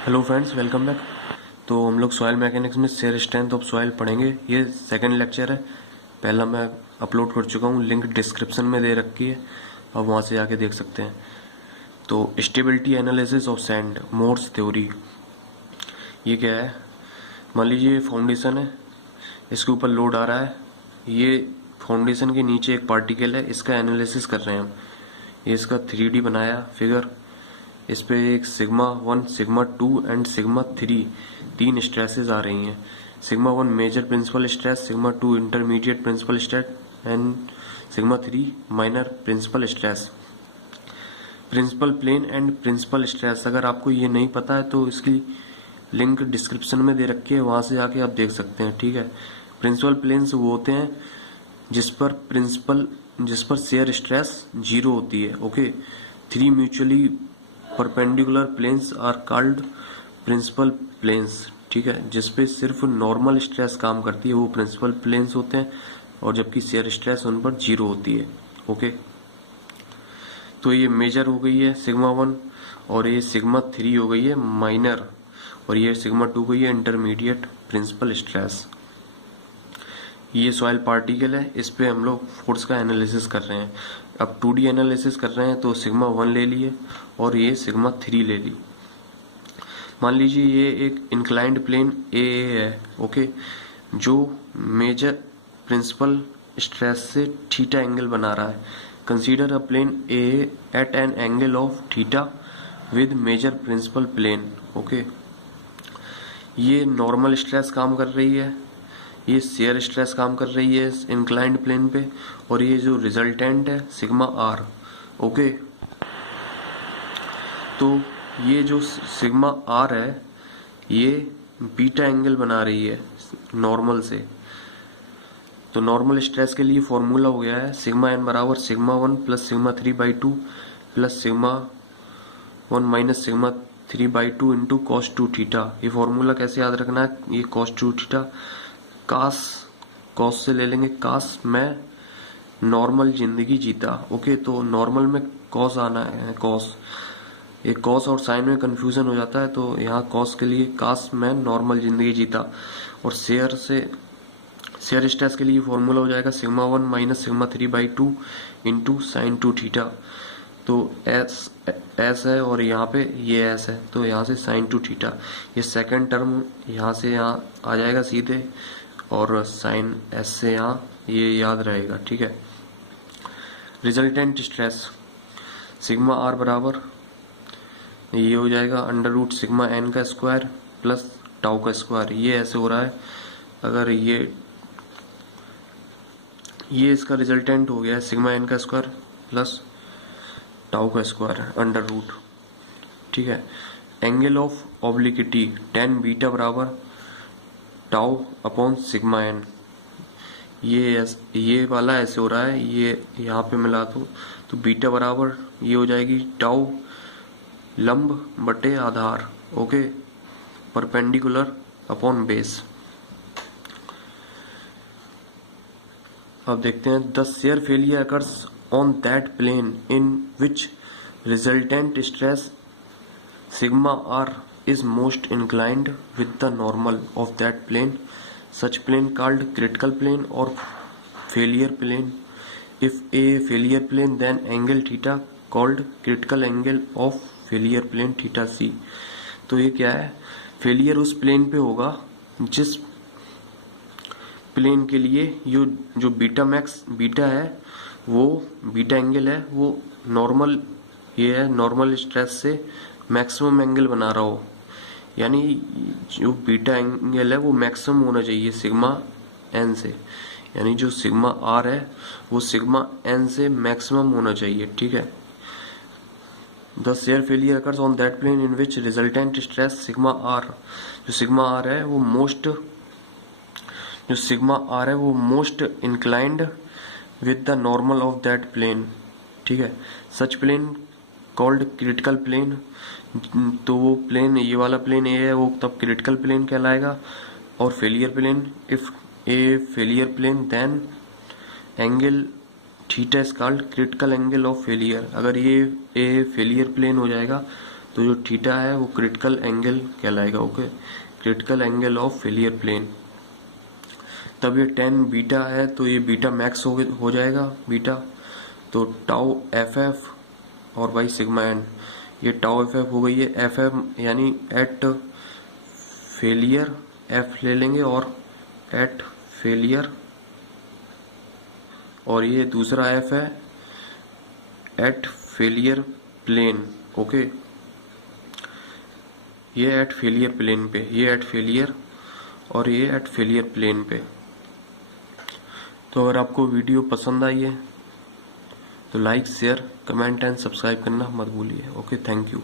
Hello friends, welcome back. तो हम लोग सॉइल मैकेनिक्स में शेयर स्ट्रेंथ ऑफ सॉइल पढ़ेंगे। ये सेकंड लेक्चर है। पहला मैं अपलोड कर चुका हूँ, लिंक डिस्क्रिप्शन में दे रखी है, अब वहाँ से जाके देख सकते हैं। तो stability analysis of sand, Mohr's theory, ये क्या है? मान लीजिए फाउंडेशन है, इसके ऊपर लोड आ रहा है। ये फाउंडेशन के नीचे एक पार्टिकल है, इसका एनालिसिस कर रहे हैं हम। ये इसका 3D बनाया फिगर। इस पे एक सिग्मा 1, सिग्मा 2 एंड सिग्मा 3 तीन स्ट्रेसेस आ रही हैं। Sigma 1 major principal stress, sigma 2 intermediate principal stress and sigma 3 minor principal stress. Principal plane and principal stress, अगर आपको ये नहीं पता है तो इसकी लिंक डिस्क्रिप्शन में दे रखी है, वहां से जाके आप देख सकते हैं। ठीक है। प्रिंसिपल प्लेन्स वो होते हैं जिस पर शेयर स्ट्रेस 0 होती है। Okay. 3 mutually perpendicular planes are called principal planes. ठीक है। जिसपे सिर्फ नॉर्मल स्ट्रेस काम करती है वो प्रिंसिपल प्लेन्स होते हैं, और जबकि शेयर स्ट्रेस उन पर 0 होती है। ओके। तो ये मेजर हो गई है सिग्मा 1, और ये सिग्मा 3 हो गई है माइनर, और ये सिग्मा 2 गई है इंटरमीडिएट प्रिंसिपल स्ट्रेस। ये सॉइल पार्टिकल है, इस पे हम लोग फोर्स का एनालिसिस कर रहे हैं। अब 2D एनालिसिस कर रहे हैं तो सिग्मा 1 ले लिए और ये सिग्मा 3 ले ली। मान लीजिए ये एक इंक्लाइंड प्लेन ए है। ओके। जो मेजर प्रिंसिपल स्ट्रेस से थीटा एंगल बना रहा है। Consider a plane A at an angle of theta with major principal plane. Okay. ये नॉर्मल स्ट्रेस काम कर रही है, ये शेयर स्ट्रेस काम कर रही है इस इंक्लाइंड प्लेन पे, और ये जो रिजल्टेंट है सिग्मा आर। ओके। तो ये जो सिग्मा आर है ये बीटा एंगल बना रही है नॉर्मल से। तो नॉर्मल स्ट्रेस के लिए फॉर्मूला हो गया है सिग्मा एन बराबर sigma 1 plus sigma 3/2 plus sigma 1 minus sigma 3/2 into cos 2 theta. ये फॉर्मूला कैसे याद रखना है? ये कॉस 2 थीटा कॉस से ले लेंगे। कॉस में नॉर्मल जिंदगी जीता। ओके। तो नॉर्मल में कॉस आना है, कॉस। ये कॉस और साइन में कंफ्यूजन हो जाता है, तो यहाँ कॉस के लिए कॉस में नॉर्मल जिंदगी जीता। और शेयर स्ट्रेस के लिए फॉर्मूला हो जाएगा sigma 1 minus sigma 3/2 into sine 2 theta. तो एस है और यहाँ पे ये एस है, तो यहाँ से साइन 2 थीटा। ये सेकंड टर्म यहाँ से यहाँ आ जाएगा सीधे, और साइन एस से यहाँ ये याद रहेगा। ठीक है। रिजल्टेंट स्ट्रेस सिग्मा आर बराबर ये हो जाएगा अंडर रूट सिग्मा एन का स्क्वायर प्लस टाउ का स्क्वायर। ये ऐसे हो रहा है, अगर ये इसका रिजल्टेंट हो गया है सिग्मा एन का स्क्वायर प्लस टाउ का स्क्वायर अंडर रूट। ठीक है। Angle of obliquity tan beta बराबर टाउ अपॉन सिग्मा एन। ये वाला ऐसे हो रहा है, ये यहाँ पे मिला तो बीटा बराबर ये हो जाएगी टाउ लंब बटे आधार। ओके। Perpendicular upon base. अब देखते हैं the shear failure occurs on that plane in which resultant stress sigma R is most inclined with the normal of that plane. Such plane called critical plane or failure plane. If a failure plane, then angle theta called critical angle of failure plane theta c. तो ये क्या है? Failure उस plane पे होगा जिस plane के लिए जो बीटा है, वो बीटा एंगल है, वो नॉर्मल ये है, नॉर्मल स्ट्रेस से मैक्सिमम एंगल बना रहा हो। यानी जो बीटा एंगल है वो मैक्सिमम होना चाहिए सिग्मा एन से, यानी जो सिग्मा आर है वो सिग्मा एन से मैक्सिमम होना चाहिए। ठीक है। The shear failure occurs on that plane in which resultant stress sigma R, जो सिग्मा आर है वो most inclined with the normal of that plane. ठीक है। Such plane called critical plane. तो वो प्लेन, ये वाला प्लेन ए है, वो तब क्रिटिकल प्लेन कहलाएगा। और failure plane, if a failure plane then angle theta is called critical angle of failure. अगर ये ए फेलियर प्लेन हो जाएगा तो जो थीटा है वो क्रिटिकल एंगल कहलाएगा। Okay, critical angle of failure plane. तब ये 10 बीटा है तो ये बीटा मैक्स हो जाएगा बीटा, तो टाउ एफ एफ और बाई सिग्मा एन, ये टाउ एफ एफ हो गई है। एफ एफ यानी एट फेलियर, एफ ले लेंगे और एट फेलियर, और ये दूसरा एफ है एट फेलियर प्लेन। ओके, ये एट फेलियर प्लेन पे, ये एट फेलियर और ये एट फेलियर प्लेन पे। तो अगर आपको वीडियो पसंद आई है तो like, share, comment and subscribe करना मत भूलिए। Okay, thank you.